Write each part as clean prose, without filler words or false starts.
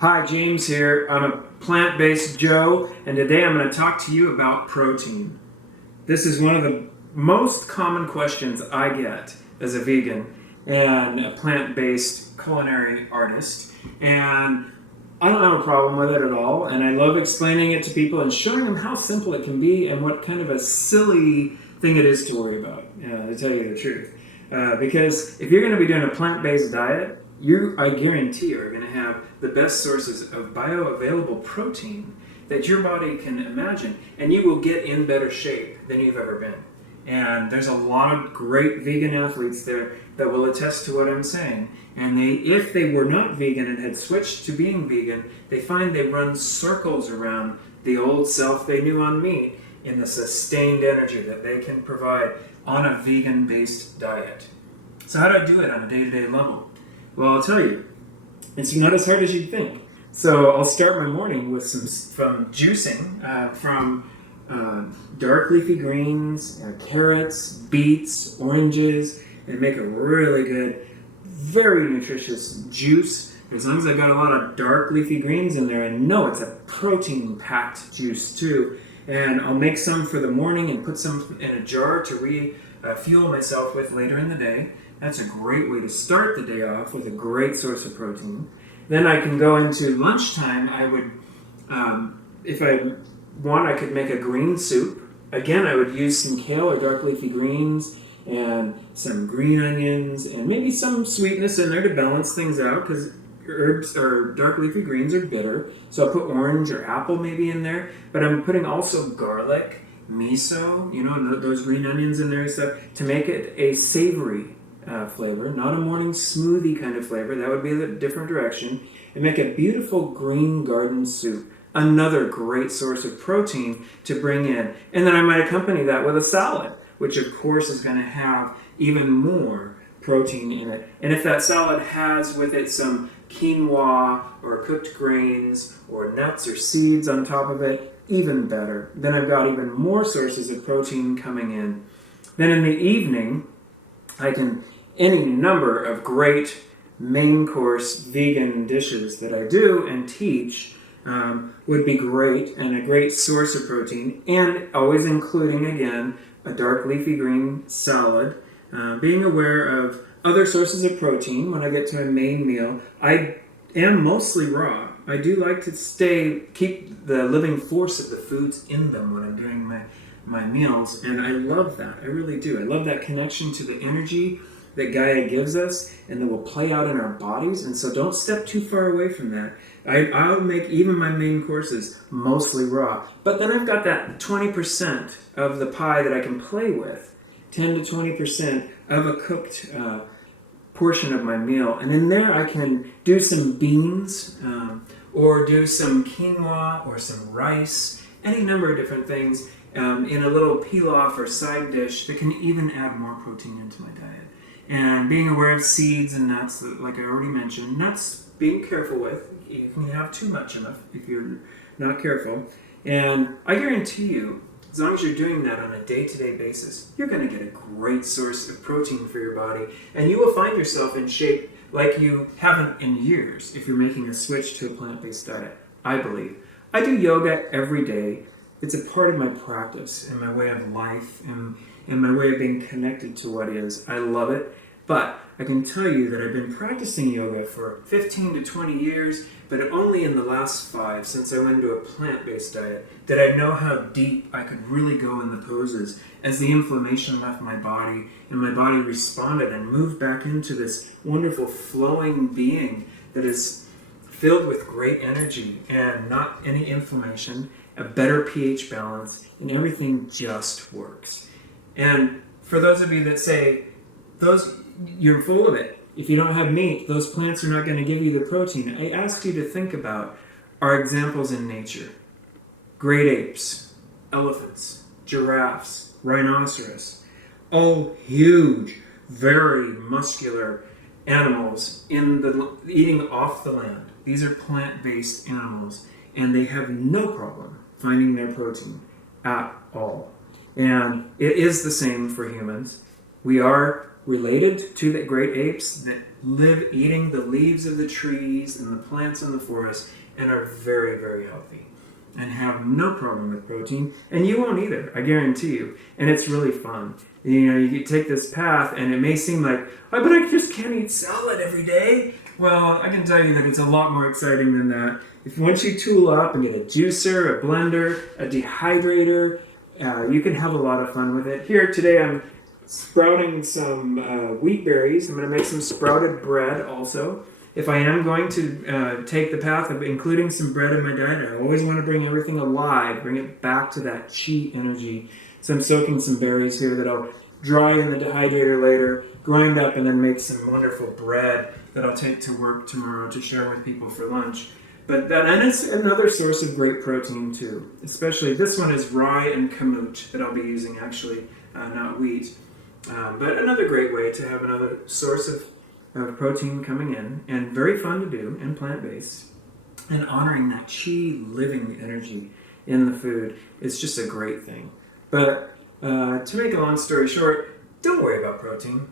Hi, James here. I'm a plant-based Joe, and today I'm going to talk to you about protein. This is one of the most common questions I get as a vegan and a plant-based culinary artist, and I don't have a problem with it at all, and I love explaining it to people and showing them how simple it can be and what kind of a silly thing it is to worry about, to tell you the truth. Because if you're going to be doing a plant-based diet, I guarantee you are going to have the best sources of bioavailable protein that your body can imagine, and you will get in better shape than you've ever been. And there's a lot of great vegan athletes there that will attest to what I'm saying. And if they were not vegan and had switched to being vegan, they find they run circles around the old self they knew on meat in the sustained energy that they can provide on a vegan-based diet. So how do I do it on a day-to-day level? Well, I'll tell you, it's not as hard as you'd think. So I'll start my morning with from juicing from dark leafy greens, carrots, beets, oranges, and make a really good, very nutritious juice. As long as I got a lot of dark leafy greens in there, I know it's a protein-packed juice too. And I'll make some for the morning and put some in a jar to refuel myself with later in the day. That's a great way to start the day off with a great source of protein. Then I can go into lunchtime. I would, if I want, I could make a green soup. Again, I would use some kale or dark leafy greens and some green onions and maybe some sweetness in there to balance things out because herbs or dark leafy greens are bitter. So I'll put orange or apple maybe in there. But I'm putting also garlic, miso, those green onions in there and stuff to make it a savory flavor, not a morning smoothie kind of flavor. That would be a different direction. And make a beautiful green garden soup. Another great source of protein to bring in. And then I might accompany that with a salad, which of course is going to have even more protein in it. And if that salad has with it some quinoa or cooked grains or nuts or seeds on top of it, even better. Then I've got even more sources of protein coming in. Then in the evening, any number of great main course vegan dishes that I do and teach would be great and a great source of protein, and always including, again, a dark leafy green salad. Being aware of other sources of protein when I get to a main meal. I am mostly raw. I do like to keep the living force of the foods in them when I'm doing my meals, and I love that. I really do. I love that connection to the energy that Gaia gives us and that will play out in our bodies, and so don't step too far away from that. I'll make even my main courses mostly raw, but then I've got that 20% of the pie that I can play with, 10 to 20% of a cooked portion of my meal, and in there I can do some beans or do some quinoa or some rice, any number of different things in a little pilaf or side dish that can even add more protein into my diet. And being aware of seeds and nuts, like I already mentioned. Nuts, being careful with. You can have too much of them if you're not careful. And I guarantee you, as long as you're doing that on a day-to-day basis, you're going to get a great source of protein for your body. And you will find yourself in shape like you haven't in years if you're making a switch to a plant-based diet, I believe. I do yoga every day. It's a part of my practice and my way of life and my way of being connected to what is. I love it. But I can tell you that I've been practicing yoga for 15 to 20 years, but only in the last 5, since I went into a plant-based diet, did I know how deep I could really go in the poses as the inflammation left my body and my body responded and moved back into this wonderful flowing being that is filled with great energy and not any inflammation, a better pH balance, and everything just works. And for those of you that say, you're full of it. If you don't have meat, those plants are not going to give you the protein. I ask you to think about our examples in nature. Great apes, elephants, giraffes, rhinoceros, all huge, very muscular animals eating off the land. These are plant-based animals, and they have no problem finding their protein at all. And it is the same for humans. We are related to the great apes that live eating the leaves of the trees and the plants in the forest and are very, very healthy and have no problem with protein. And you won't either, I guarantee you. And it's really fun. You know, you take this path and it may seem like, oh, but I just can't eat salad every day. Well, I can tell you that it's a lot more exciting than that. If once you tool up and get a juicer, a blender, a dehydrator, you can have a lot of fun with it. Here today I'm sprouting some wheat berries. I'm going to make some sprouted bread also. If I am going to take the path of including some bread in my diet, I always want to bring everything alive, bring it back to that chi energy. So I'm soaking some berries here that I'll dry in the dehydrator later, grind up, and then make some wonderful bread that I'll take to work tomorrow to share with people for lunch. And it's another source of great protein too. Especially this one is rye and kamut that I'll be using actually, not wheat. But another great way to have another source of protein coming in, and very fun to do and plant-based. And honoring that chi living energy in the food is just a great thing. But to make a long story short, don't worry about protein.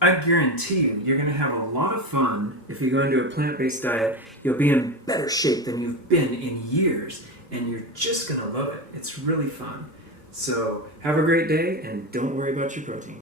I guarantee you're going to have a lot of fun if you go into a plant-based diet. You'll be in better shape than you've been in years, and you're just going to love it. It's really fun. So have a great day, and don't worry about your protein.